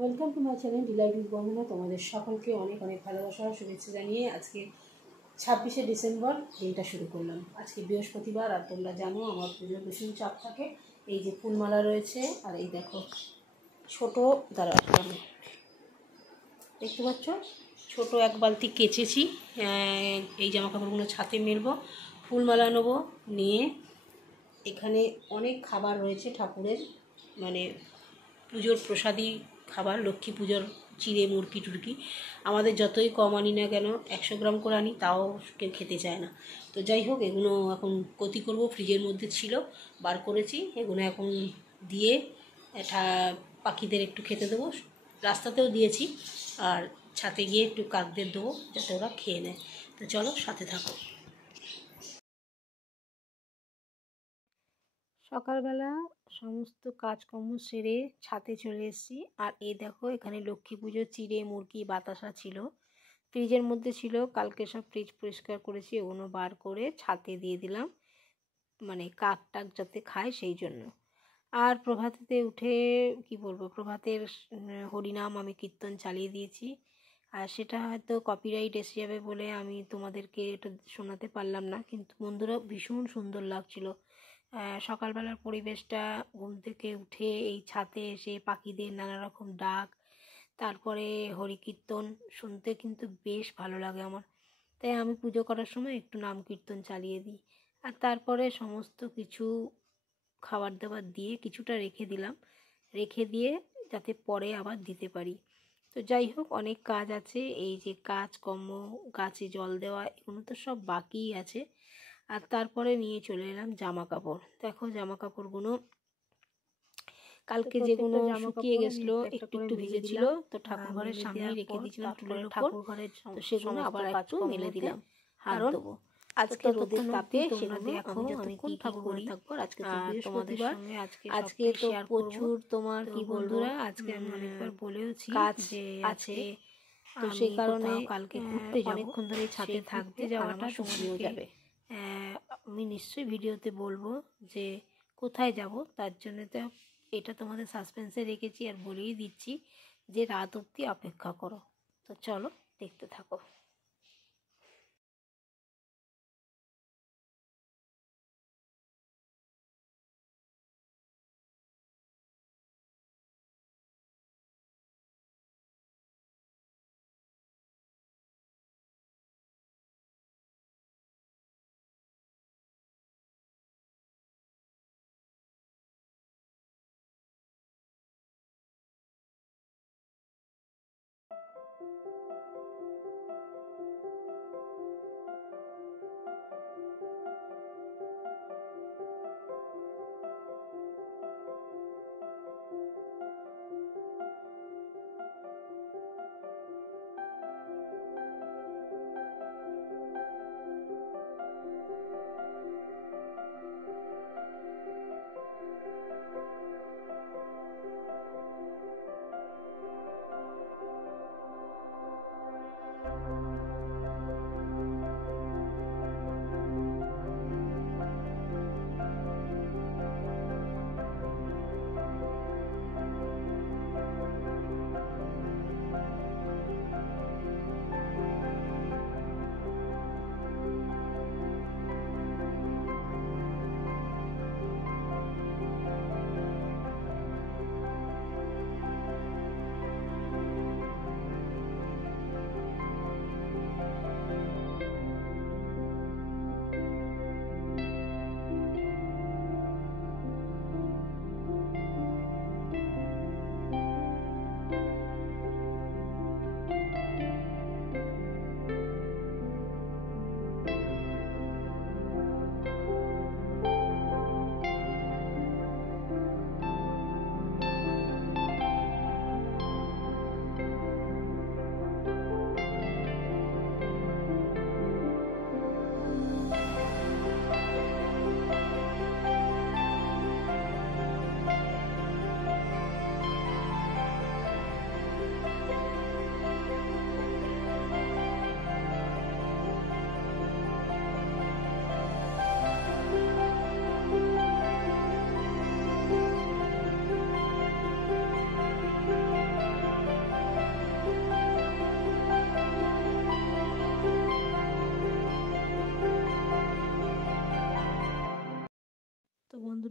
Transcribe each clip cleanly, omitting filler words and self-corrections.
Welcome to my channel delight with Barnana. তোমাদের সকলকে অনেক অনেক ভালোবাসা আর শুভেচ্ছা জানিয়ে আজকে 26শে ডিসেম্বর দিনটা শুরু করলাম। আজকে বৃহস্পতিবার আর তোমরা জানো আমার পুজোর ভীষণ চাপ থাকে। এই যে ফুলমালা রয়েছে আর এই দেখো ছোটো দেখতে পাচ্ছ ছোট এক বালতি কেচেছি। এই জামা কাপড়গুলো ছাতে মেলবো, ফুলমালা নেবো, নিয়ে এখানে অনেক খাবার রয়েছে ঠাকুরের, মানে পুজোর প্রসাদী খাবার, লক্ষ্মী পুজোর চিড়ে মুরগি টুরগি। আমাদের যতই কম আনি না কেন 100 গ্রাম করে আনি, তাও কেউ খেতে চায় না। তো যাই হোক, এগুলো এখন কতি করব, ফ্রিজের মধ্যে ছিল বার করেছি, এগুলো এখন দিয়ে পাখিদের একটু খেতে দেবো। রাস্তাতেও দিয়েছি, আর ছাতে গিয়ে একটু কাকদের দেবো যাতে ওরা খেয়ে নেয়। তো চলো সাথে থাকো। সকালবেলা সমস্ত কাজকর্ম সেরে ছাদে চলে এসেছি। আর এই দেখো এখানে লক্ষ্মী পুজোর চিড়ে মুরগি বাতাসা ছিল, ফ্রিজের মধ্যে ছিল, কালকে সব ফ্রিজ পরিষ্কার করেছি, ওগুলো বার করে ছাদে দিয়ে দিলাম, মানে কাক টাক যাতে খায় সেই জন্য। আর প্রভাতেতে উঠে কি বলবো, প্রভাতের হরিনাম আমি কীর্তন চালিয়ে দিয়েছি। আর সেটা হয়তো কপিরাইট এসে যাবে বলে আমি তোমাদেরকে এটা শোনাতে পারলাম না, কিন্তু বন্ধুরা ভীষণ সুন্দর লাগছিল। সকালবেলার পরিবেশটা, ঘুম থেকে উঠে এই ছাদে এসে পাখিদের নানা রকম ডাক, তারপরে হরিকীর্তন শুনতে কিন্তু বেশ ভালো লাগে আমার। তাই আমি পুজো করার সময় একটু নাম কীর্তন চালিয়ে দিই। আর তারপরে সমস্ত কিছু খাবার দাবার দিয়ে কিছুটা রেখে দিলাম, রেখে দিয়ে যাতে পরে আবার দিতে পারি। তো যাই হোক, অনেক কাজ আছে, এই যে কাজকর্ম, গাছে জল দেওয়া, এগুলো তো সব বাকিই আছে। আর তারপরে নিয়ে চলে এলাম জামা কাপড়। দেখো জামা কাপড়গুলো কালকে যেগুলো শুকিয়ে গেছিলো, একটু একটু ভিজেছিল, তো ঠাকুর ঘরের সামনেই রেখে দিয়েছিলাম টুলের উপর, তো সেগুলো আবার একটু মেলে দিলাম, হাত দেবো। আজকে রোদের তাপে তোমরা দেখো আমি কোন ঠাকুর ঘরে থাকবো। আজকে তো বৃহস্পতিবার, আজকে তো প্রচুর তোমার কি বন্ধুরা, আজকে আমি অনেকবার বলেওছি কাজ আছে, তো সেই কারণে কালকে ঘুরতে যাবো, অনেকক্ষণ ধরে ছাদে থাকতে যাওয়াটা তোমাদের যাবে। আমি নিশ্চয়ই ভিডিওতে বলবো যে কোথায় যাব, তার জন্য তো এটা তোমাদের সাসপেন্সে রেখেছি, আর বলেই দিচ্ছি যে রাত অবধি অপেক্ষা করো। তো চলো দেখতে থাকো।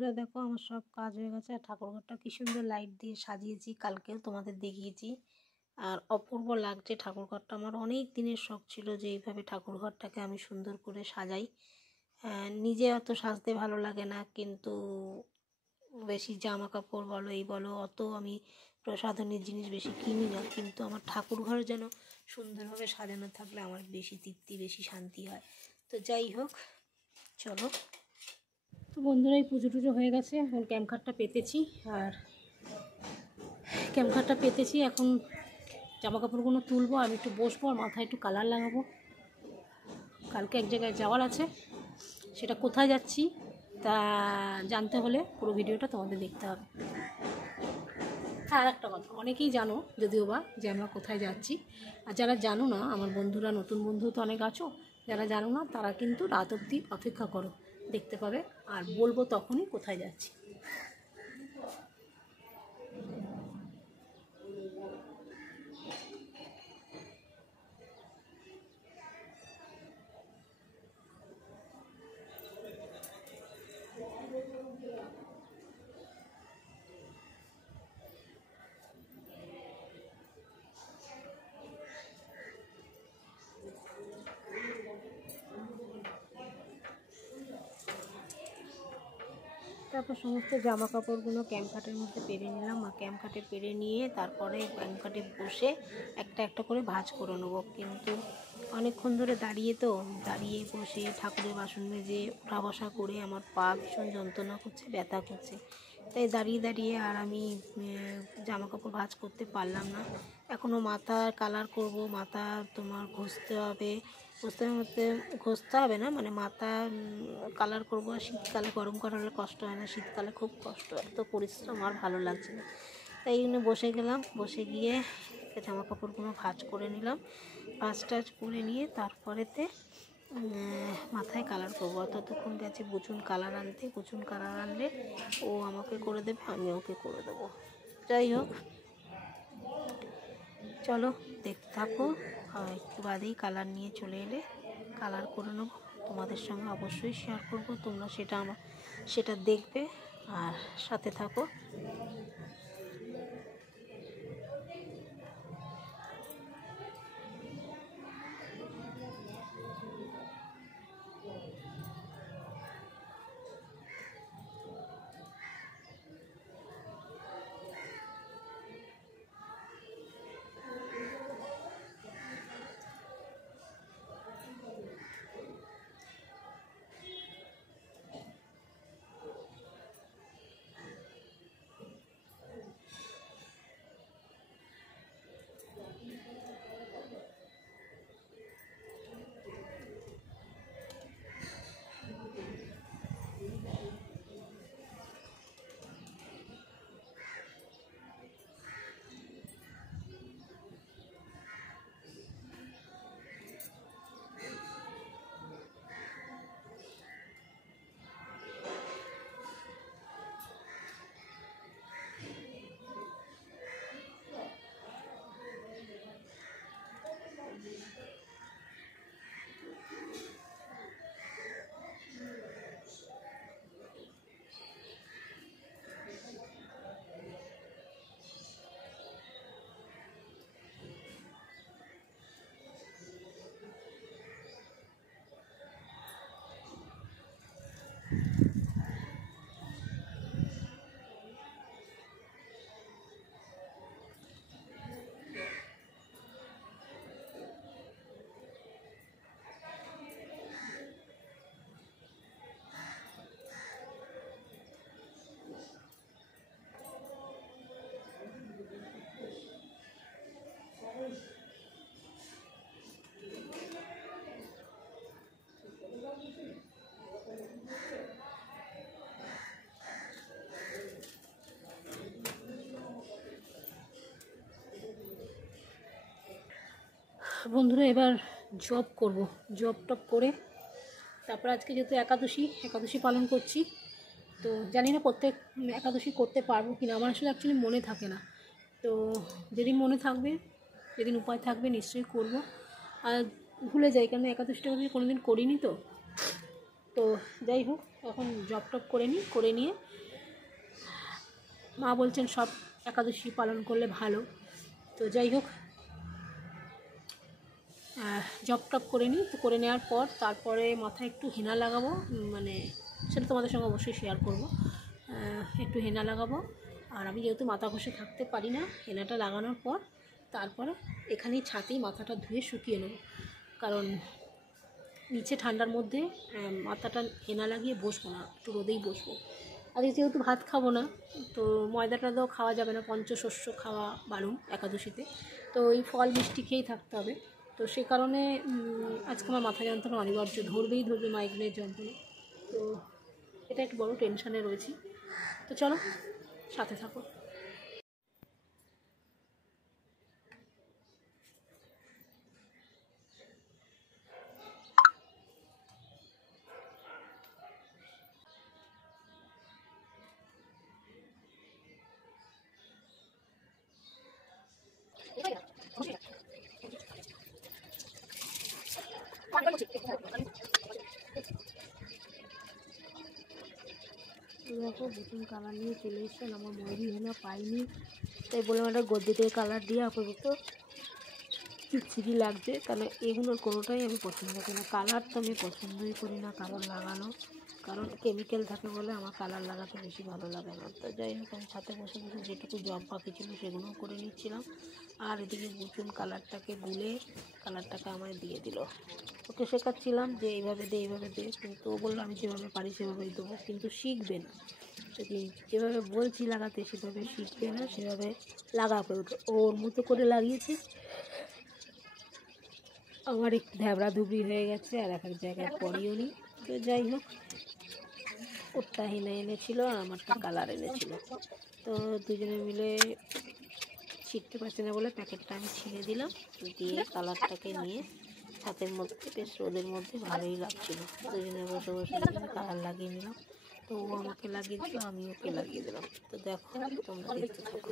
বন্ধুরা দেখো আমার সব কাজ হয়ে গেছে। আর ঠাকুরঘরটা কি সুন্দর লাইট দিয়ে সাজিয়েছি, কালকেও তোমাদের দেখিয়েছি। আর অপূর্ব লাগছে ঠাকুরঘরটা। আমার অনেক দিনের শখ ছিল যে এইভাবে ঠাকুরঘরটাকে আমি সুন্দর করে সাজাই। নিজে অত সাজতে ভালো লাগে না, কিন্তু বেশি জামা কাপড় বলো এই বলো অত আমি প্রসাধনের জিনিস বেশি কিনি না, কিন্তু আমার ঠাকুরঘর যেন সুন্দরভাবে সাজানো থাকলে আমার বেশি তৃপ্তি, বেশি শান্তি হয়। তো যাই হোক, চলো। তো বন্ধুরা এই পুজো টুজো হয়ে গেছে, এখন ক্যাম্পঘাটটা পেতেছি। আর ক্যাম্পঘাটটা পেতেছি, এখন জামা কাপড়গুলো তুলবো, আমি একটু বসবো আর মাথায় একটু কালার লাগাবো। কালকে এক জায়গায় যাওয়ার আছে, সেটা কোথায় যাচ্ছি তা জানতে হলে পুরো ভিডিওটা তোমাদের দেখতে হবে। আর একটা কথা, অনেকেই জানো যদিও বা যে আমরা কোথায় যাচ্ছি, আর যারা জানো না, আমার বন্ধুরা, নতুন বন্ধু তো অনেক আছো, যারা জানো না তারা কিন্তু রাত অবধি অপেক্ষা করো, দেখতে পাবে। আর বলবো তখনই কোথায় যাচ্ছি। তারপর সমস্ত জামা কাপড়গুলো ক্যাম্পঘাটের মধ্যে পেরে নিলাম, আর ক্যাম্পঘাটে পেরে নিয়ে তারপরে ক্যাম্পঘাটে বসে একটা একটা করে ভাঁজ করে নেবো। কিন্তু অনেকক্ষণ ধরে দাঁড়িয়ে বসে ঠাকুরের বাসন মেজে ওঠা বসা করে আমার পা ভীষণ যন্ত্রণা করছে, ব্যথা করছে। তাই দাঁড়িয়ে আর আমি জামা কাপড় ভাঁজ করতে পারলাম না। এখনও মাথা কালার করব, মাথা তোমার ঘষতে হবে, ঘষতে হবে না মানে মাথা কালার করব। শীতকালে গরম করা হলে কষ্ট হয় না, শীতকালে খুব কষ্ট, এত পরিশ্রম আর ভালো লাগছে না। তাই জন্য বসে গেলাম, বসে গিয়ে জামা কাপড়গুলো ভাঁজ করে নিলাম। ভাঁজ টাজ করে নিয়ে তারপরেতে মাথায় কালার করবো। ততক্ষণ গেছে বুচুন কালার আনতে, বুচুন কালার আনলে ও আমাকে করে দেবে, আমি ওকে করে দেবো। যাই হোক, চলো দেখতে থাকো। একটু বাদেই কালার নিয়ে চলে এলে কালার করে নেবো, তোমাদের সঙ্গে অবশ্যই শেয়ার করব। তোমরা সেটা দেখবে আর সাথে থাকো। বন্ধুরা এবার জব করব, জব টপ করে তারপর আজকে যেহেতু একাদশী পালন করছি, তো জানি না প্রত্যেক একাদশী করতে পারবো কিনা, আমার আসলে অ্যাকচুয়ালি মনে থাকে না। তো যেদিন মনে থাকবে, যেদিন উপায় থাকবে নিশ্চয়ই করব। আর ভুলে যাই, কেন একাদশীটা কোনো দিন করিনি। তো তো যাই হোক, এখন জব টপ করে নিই, করে নিয়ে মা বলছেন সব একাদশী পালন করলে ভালো। তো যাই হোক, জব টপ করে নিই। তো করে নেওয়ার পর তারপরে মাথায় একটু হেনা লাগাবো, মানে সেটা তোমাদের সঙ্গে অবশ্যই শেয়ার করব। একটু হেনা লাগাবো, আর আমি যেহেতু মাথা ঘষে থাকতে পারি না, হেনাটা লাগানোর পর তারপরে এখানেই ছাতেই মাথাটা ধুয়ে শুকিয়ে নেব, কারণ নিচে ঠান্ডার মধ্যে মাথাটা হেনা লাগিয়ে বসবো না, একটু রোদেই বসবো। আজকে যেহেতু ভাত খাবো না, তো ময়দাটা তো খাওয়া যাবে না, পঞ্চশস্য খাওয়া বারণ একাদশীতে, তো ওই ফল মিষ্টি খেয়েই থাকতে হবে। তো সে কারণে আজকে আমার মাথা যন্ত্রণা অনিবার্য, ধরবে মাইগ্রেনের যন্ত্রণা। তো এটা একটু বড় টেনশানে রয়েছি। তো চলো সাথে থাকো। দেখো বুতুন কালার নিয়ে চলে এসছেন, আমার ময়ূরী হেনা পাইনি, তাই বললাম একটা গদ্দি থেকে কালার দিয়ে আপাতত চিটচিটি লাগছে, কারণ এগুলোর কোনোটাই আমি পছন্দ করি না। কালার তো আমি পছন্দই করি না কালার লাগানো, কারণ কেমিক্যাল থাকে বলে আমার কালার লাগাতে বেশি ভালো লাগে না। তো যাই হোক, আমি ছাতে বসে বসে যেটুকু জব বাকি ছিল সেগুলোও করে নিচ্ছিলাম, আর এদিকে বুচুন কালারটাকে গুলে কালারটাকে আমায় দিয়ে দিল। ওকে শেখাচ্ছিলাম যে এইভাবে দে এইভাবে দে, কিন্তু ও বললো আমি যেভাবে পারি সেভাবেই দেবো, কিন্তু শিখবে না। যদি যেভাবে বলছি লাগাতে সেভাবে শিখবে না, সেভাবে লাগাবে, ওর মতো করে লাগিয়েছে। আমার একটু ধ্যাবড়া ধুবড়ি হয়ে গেছে, আর এক এক জায়গায় পরিও নি। তো যাই হোক, ওরটা হেনা এনেছিল আর আমারটা কালার এনেছিল, তো দুজনে মিলে ছিটতে পারছে না বলে প্যাকেটটা আমি ছিঁড়ে দিলাম, দিয়ে কালারটাকে নিয়ে ছাতের মধ্যে বেশ রোদের মধ্যে ভালোই লাগছিলো। দুজনে বসে বসে দুজনে কালার লাগিয়ে নিলাম। তো ও আমাকে লাগিয়ে দিল, আমি ওকে লাগিয়ে দিলাম। তো দেখো, তোমরা দেখতে থাকো।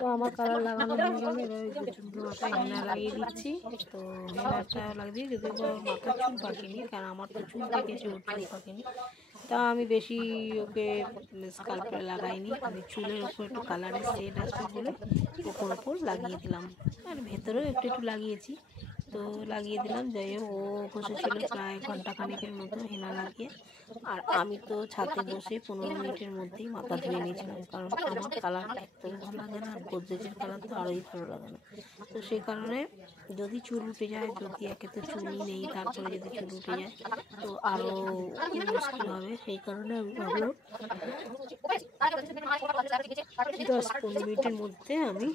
তো আমার কালার লাগানো হয়ে গেল, এবার চুলকে মাথায় হেনা লাগিয়ে দিচ্ছি। তো হেনাটা লাগিয়ে যদি মাথার চুল পাকেনি, কারণ আমার তো চুল পেকেছে, ওর চুল পাকেনি। তা আমি বেশি ওকে স্কাল্পে লাগাইনি, আমি চুলের ওপর একটু কালারের শেড আসবে বলে ওপর লাগিয়ে দিলাম, আর ভেতরেও একটু একটু লাগিয়েছি। তো লাগিয়ে দিলাম। যাই হোক, ও বসেছিল প্রায় ঘন্টাখানেকের মতো হেনা লাগিয়ে, আর আমি তো ছাদে বসে 15 মিনিটের মধ্যেই মাথা ধুয়ে নিয়েছিলাম, কারণ আমার কালার একদমই ভালো লাগে না, আর গোদরেজের কালার তো আরোই ভালো লাগে না। তো সেই কারণে যদি চুল উঠে যায়, যদি একে তো চুলই নেই, তারপরে যদি চুল উঠে যায় তো আরও মুশকিল হবে। সেই কারণে আমি ভাবলাম 10-15 মিনিটের মধ্যে আমি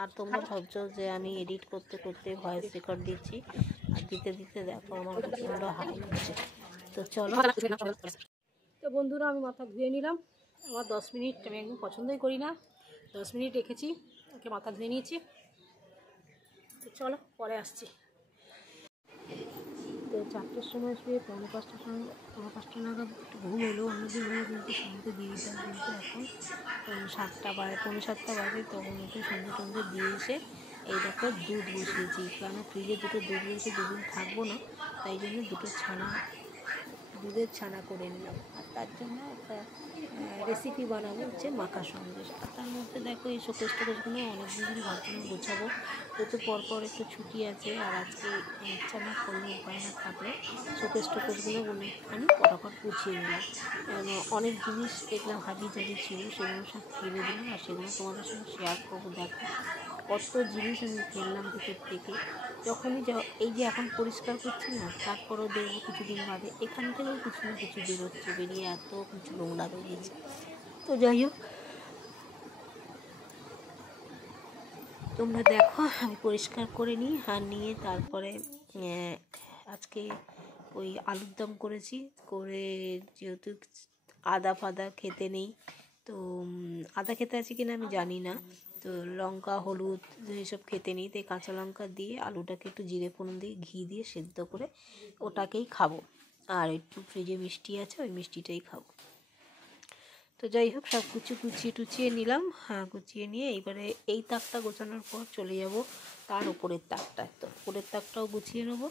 আর তোমরা ভাবছো যে আমি এডিট করতে করতে ভয়েস রেকর্ড দিচ্ছি, আর দিতে দিতে দেখো আমার প্রচণ্ড হাই হচ্ছে। তো চলো। তো বন্ধুরা, আমি মাথা ধুয়ে নিলাম। আমার 10 মিনিট আমি একদম পছন্দই করি না, 10 মিনিট রেখেছি, ওকে মাথা ধুয়ে নিয়েছি। তো চলো পরে আসছি। তো 4টের সময় শুয়ে 5:45 নাগাদ একটু ঘুম এলো, অন্যদিন হলে কিন্তু সন্ধ্যে দিয়ে দিতাম, কিন্তু এখন 7টা বাজে, 7:45 বাজে, তখন একটু সন্ধ্যে টন্ধে দিয়ে এসে এই দেখো দুধ বসিয়েছি, কেন ফ্রিজে দুটো দুধ রয়েছে, দুদিন থাকবো না, তাই জন্য দুধের ছানা করে নিলাম। আর তার জন্য একটা রেসিপি বানাবো হচ্ছে মাখা সন্দেশ। আর তার মধ্যে দেখো এই শোকেস টোকেসগুলো অনেকদিন ধরে ভাবছিলাম গোছাবো, যেহেতু পরপর একটু ছুটি আছে, আর আজকে ইচ্ছা না করলে উপায় না থাকলে শোকেস টোকেসগুলো আমি ফটাফট গুছিয়ে নিলাম। অনেক জিনিস দেখলাম হাবি জাবি ছিল, সেগুলো সব ফেলে দিলাম, আর সেগুলো তোমাদের সঙ্গে শেয়ার করবো। দেখো কত জিনিস আমি ফেললাম ভিতর থেকে। যখনই এই যে এখন পরিষ্কার করছি না, তারপরেও দেখবো কিছুদিন বাদে এখান থেকেও কিছু না কিছু বেরোচ্ছে, বেরিয়ে এত কিছু নোংরা বেরিয়েছে। তো যাই হোক, তোমরা দেখো আমি পরিষ্কার করে নিই, আর নিয়ে তারপরে আজকে ওই আলুর দম করেছি, করে যেহেতু আদা ফাদা খেতে নেই, তো আদা খেতে আছে কিনা আমি জানি না, তো লঙ্কা হলুদ এইসব খেতে নেই, তাই কাঁচা লঙ্কা দিয়ে আলুটাকে একটু জিরে ফোড়ন দিয়ে ঘি দিয়ে সেদ্ধ করে ওটাকেই খাবো, আর একটু ফ্রিজে মিষ্টি আছে, ওই মিষ্টিটাই খাবো। তো যাই হোক, সব কিছু গুছিয়ে টুছিয়ে নিলাম। হ্যাঁ, গুছিয়ে নিয়ে এইবারে এই তাকটা গোছানোর পর চলে যাব তার উপরের তাকটা, তো উপরের তাকটাও গুছিয়ে নেবো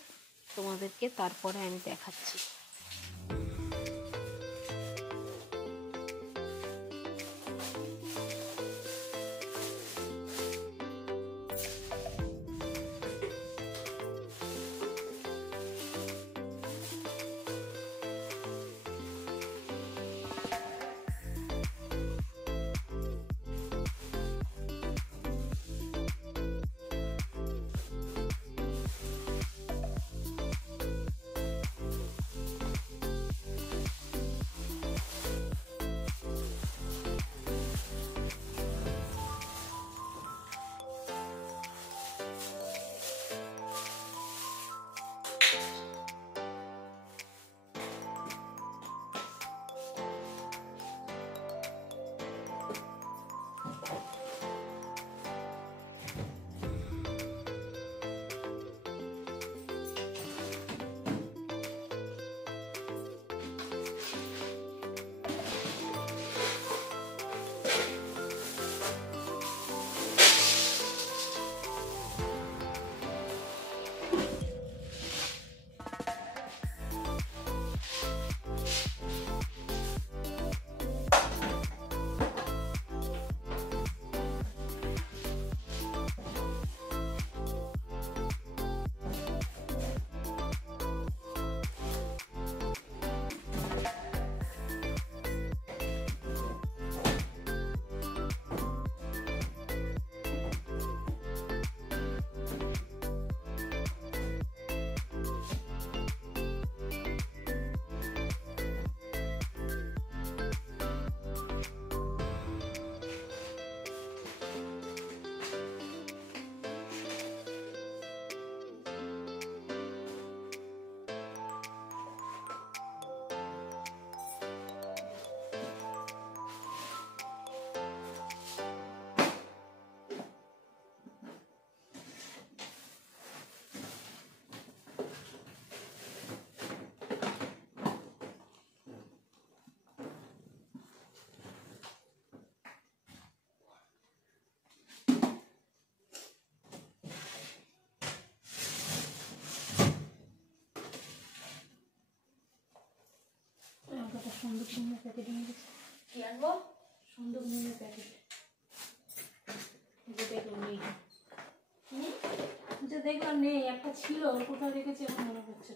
তোমাদেরকে, তারপরে আমি দেখাচ্ছি। সন্দক নুনের প্যাকেট নিয়ে গেছে। কি আনবো? সন্দক নুনের প্যাকেট। দেখলাম নেই, দেখলাম নেই, একটা ছিল কোথাও রেখেছি এখন মনে পড়ছে।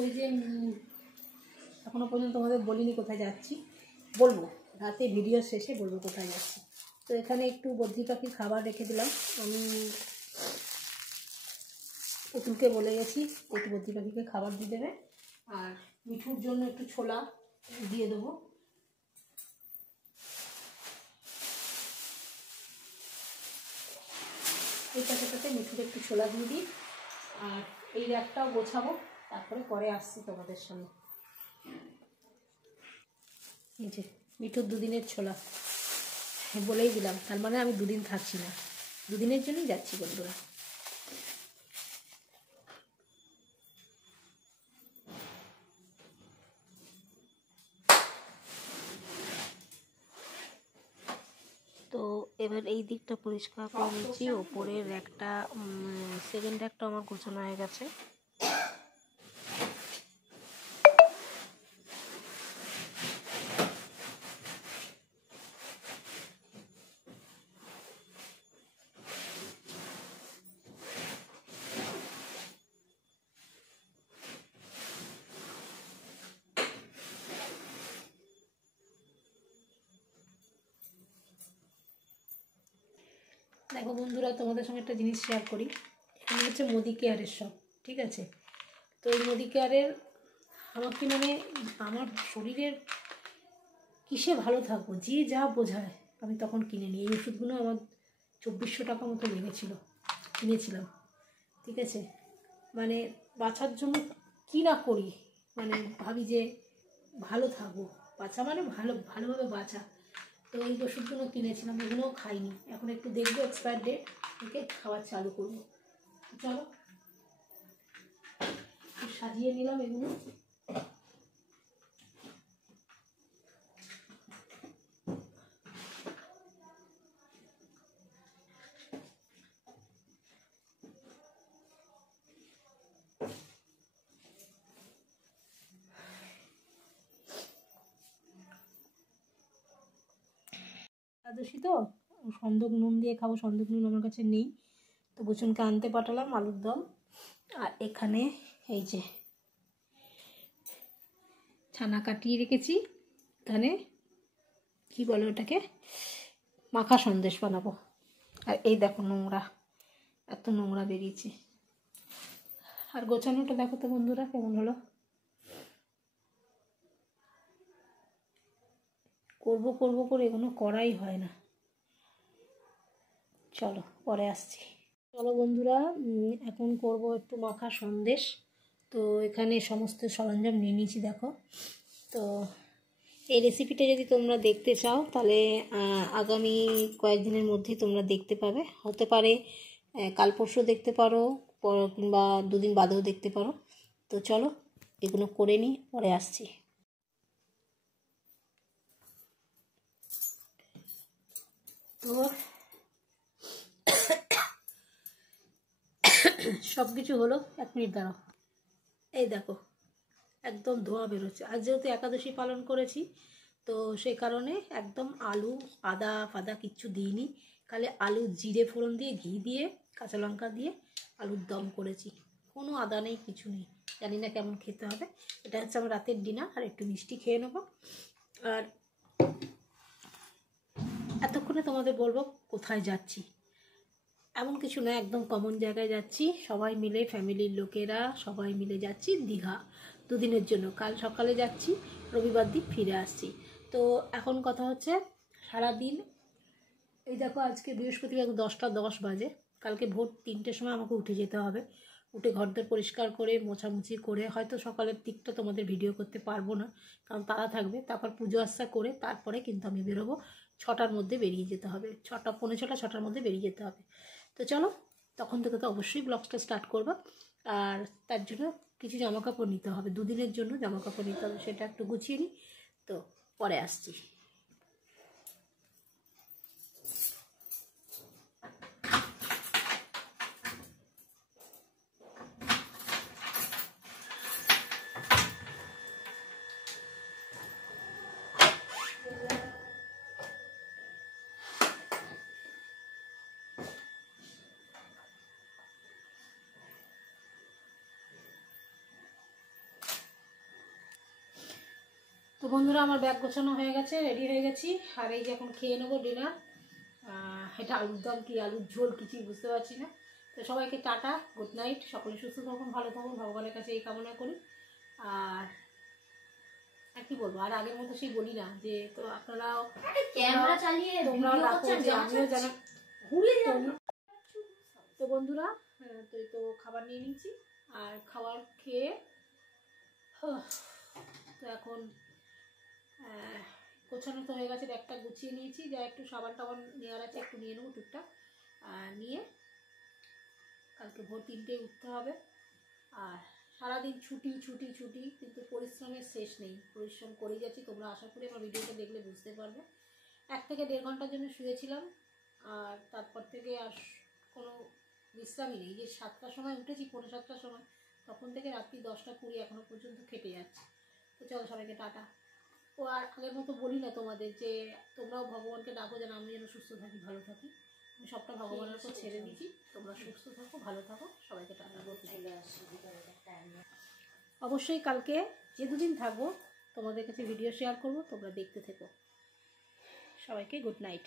ওই যে এখনো পর্যন্ত তোমাদের বলিনি কোথায় যাচ্ছি, বলবো রাতে ভিডিও শেষে বলবো কোথায় যাচ্ছি। তো এখানে একটু বদ্রি পাখির খাবার রেখে দিলাম, আমি পুতুলকে বলে গেছি একটু বদ্রি পাখিকে খাবার দিয়ে দেবে, আর মিঠুর জন্য একটু ছোলা দিয়ে দেবো। এই প্যাকেটটাতে মিঠুর একটু ছোলা দিয়ে দিই, আর এই র্যাকটাও গোছাবো, তারপরে পরে আসছি তোমাদের সামনে। এই যে মিঠুর দুদিনের ছোলা বলেই দিলাম, তার মানে আমি দুদিন থাকছি না, দুদিনের জন্যই যাচ্ছি বন্ধুরা। তো এবার এই দিকটা পরিষ্কার করে নিচ্ছি, ওপরের র্যাকটা সেকেন্ড র্যাকটা আমার গোছানো হয়ে গেছে। দেখো বন্ধুরা, তোমাদের সঙ্গে একটা জিনিস শেয়ার করি। এখানে হচ্ছে মোদি কেয়ারের শপ, ঠিক আছে? তো এই মোদি কেয়ারের আমাকে মানে আমার শরীরের কিসে ভালো থাকবো যে যা বোঝায় আমি তখন কিনে নিই। এই ওষুধগুলো আমার 2400 টাকা মতো লেগেছিলো, কিনেছিলাম, ঠিক আছে? মানে বাঁচার জন্য কী না করি, মানে ভাবি যে ভালো থাকবো, বাঁচা মানে ভালোভাবে বাঁচা। তো এই ওষুধগুলো কিনেছিলাম, এগুলোও খাইনি। এখন একটু দেখবো এক্সপায়ার ডেট থেকে খাওয়া চালু করবো। চলো সাজিয়ে নিলাম এগুলো। একাদশী তো, সন্দক নুন দিয়ে খাবো। সন্দক নুন আমার কাছে নেই, তো বুচুনকে আনতে পাঠালাম আলুর দম। আর এখানে এই যে ছানা কাটিয়ে রেখেছি, এখানে কি বলে ওটাকে, মাখা সন্দেশ বানাবো। আর এই দেখো নোংরা, এত নোংরা বেরিয়েছে। আর গোছানোটা দেখো তো বন্ধুরা কেমন হলো। করবো করবো করে এগুলো করাই হয় না। চলো পরে আসছি। চলো বন্ধুরা, এখন করব একটু মাখা সন্দেশ। তো এখানে সমস্ত সরঞ্জাম নিয়ে নিয়েছি দেখো। তো এই রেসিপিটা যদি তোমরা দেখতে চাও তাহলে আগামী কয়েকদিনের মধ্যেই তোমরা দেখতে পাবে। হতে পারে কাল পরশু দেখতে পারো, কিংবা 2 দিন বাদেও দেখতে পারো। তো চলো এগুলো করে নিই, পরে আসছি। তো সব কিছু হলো, 1 মিনিট দাঁড়াও। এই দেখো একদম ধোয়া বেরোচ্ছে। আজ যেহেতু একাদশী পালন করেছি, তো সেই কারণে একদম আলু আদা ফাদা কিচ্ছু দিইনি। খালি আলু জিরে ফোড়ন দিয়ে, ঘি দিয়ে, কাঁচা লঙ্কা দিয়ে আলুর দম করেছি। কোনো আদা নেই, কিছু নেই। জানি না কেমন খেতে হবে। এটা হচ্ছে আমার রাতের ডিনার। আর একটু মিষ্টি খেয়ে নেবো। আর এতক্ষণে তোমাদের বলবো কোথায় যাচ্ছি। এমন কিছু না, একদম কমন জায়গায় যাচ্ছি। সবাই মিলে, ফ্যামিলির লোকেরা সবাই মিলে যাচ্ছি দীঘা 2 দিনের জন্য। কাল সকালে যাচ্ছি, রবিবার দিন ফিরে আসছি। তো এখন কথা হচ্ছে সারাদিন, এই দেখো আজকে বৃহস্পতিবার 10টা 10 বাজে। কালকে ভোর 3টের সময় আমাকে উঠে যেতে হবে। উঠে ঘরদোর পরিষ্কার করে মোছামুছি করে, হয়তো সকালের দিকটা তোমাদের ভিডিও করতে পারবো না, কারণ তারা থাকবে। তারপর পুজো আচ্ছা করে তারপরে কিন্তু আমি বেরোবো। 6টার মধ্যে বেরিয়ে যেতে হবে। 6টা পৌনে 6টা 6টার মধ্যে বেরিয়ে যেতে হবে। তো চলো, তখন থেকে তো অবশ্যই ব্লগটা স্টার্ট করবো। আর তার জন্য কিছু জামাকাপড় নিতে হবে, 2 দিনের জন্য জামাকাপড় নিতে হবে, সেটা একটু গুছিয়ে নিই। তো পরে আসছি। তো বন্ধুরা, আমার ব্যাগ গোছানো হয়ে গেছে, রেডি হয়ে গেছি। আর এই যে এখন খেয়ে নেবো ডিনার। এটা আলুর দম কি আলুর ঝোল কিছুই বুঝতে পারছি না। তো সবাইকে টাটা, গুড নাইট। সকলে সুস্থ থাকুন, ভালো থাকুন, ভগবানের কাছে এই কামনা করি। আর কি বলবো, আর আগের মতো সেই বলি না যে, তো আপনারাও ক্যামেরা চালিয়ে তোমরাও রাখো যে আমিও যেন। তো বন্ধুরা, তো খাবার নিয়ে নিয়েছি। আর খাবার খেয়ে তো এখন গোছানো তো হয়ে গেছে, ব্যাগটা গুছিয়ে নিয়েছি। যা একটু সাবান টাবান নেওয়ার আছে একটু নিয়ে নেবো টুকটাক। নিয়ে কালকে ভোর 3টেই উঠতে হবে। আর সারাদিন ছুটি ছুটি ছুটি, কিন্তু পরিশ্রমের শেষ নেই। পরিশ্রম করেই যাচ্ছি। তোমরা আশা করি আমার ভিডিওটা দেখলে বুঝতে পারবে। 1 থেকে 1.5 ঘন্টার জন্য শুয়েছিলাম। আর তারপর থেকে আর কোনো বিশ্রামই নেই। যে 7টার সময় উঠেছি, পৌনে 7টার সময়, তখন থেকে রাত্রি 10টা 20 এখনও পর্যন্ত খেটে যাচ্ছে। তো চলো সবাইকে টাটা। ও আর আগের মতো বলি না তোমাদের যে তোমরাও ভগবানকে ডাকো যেন আমি যেন সুস্থ থাকি, ভালো থাকি। আমি সবটা ভগবানের উপর ছেড়ে দিচ্ছি। তোমরা সুস্থ থাকো, ভালো থাকো, সবাইকে টাটা। অবশ্যই কালকে যে 2 দিন থাকবো তোমাদের কাছে ভিডিও শেয়ার করবো, তোমরা দেখতে থেকো। সবাইকে গুড নাইট।